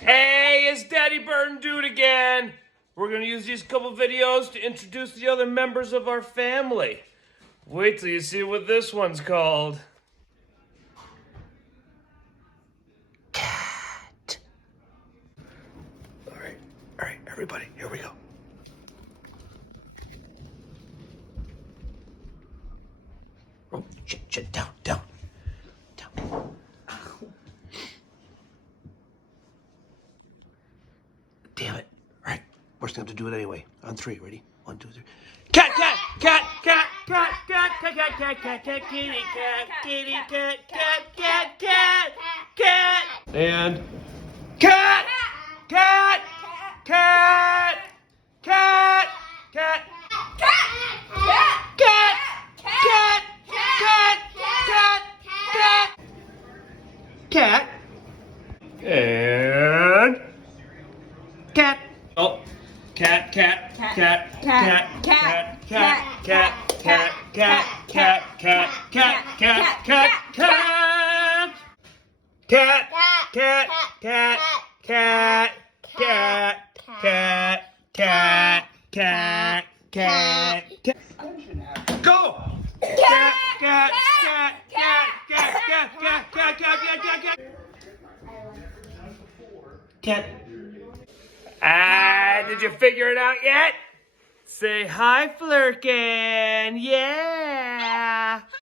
Hey, it's Daddy Burton Dude again. We're gonna use these couple videos to introduce the other members of our family. Wait till you see what this one's called. Cat. All right, everybody, here we go. Oh, shit, down. Damn it. All right, we're just gonna have to do it anyway. On three, ready? 1, 2, 3. Cat, kitty cat. And cat. Cat. And cat. Oh, cat. Go! Cat. Did you figure it out yet? Say hi, Flurkin. Yeah.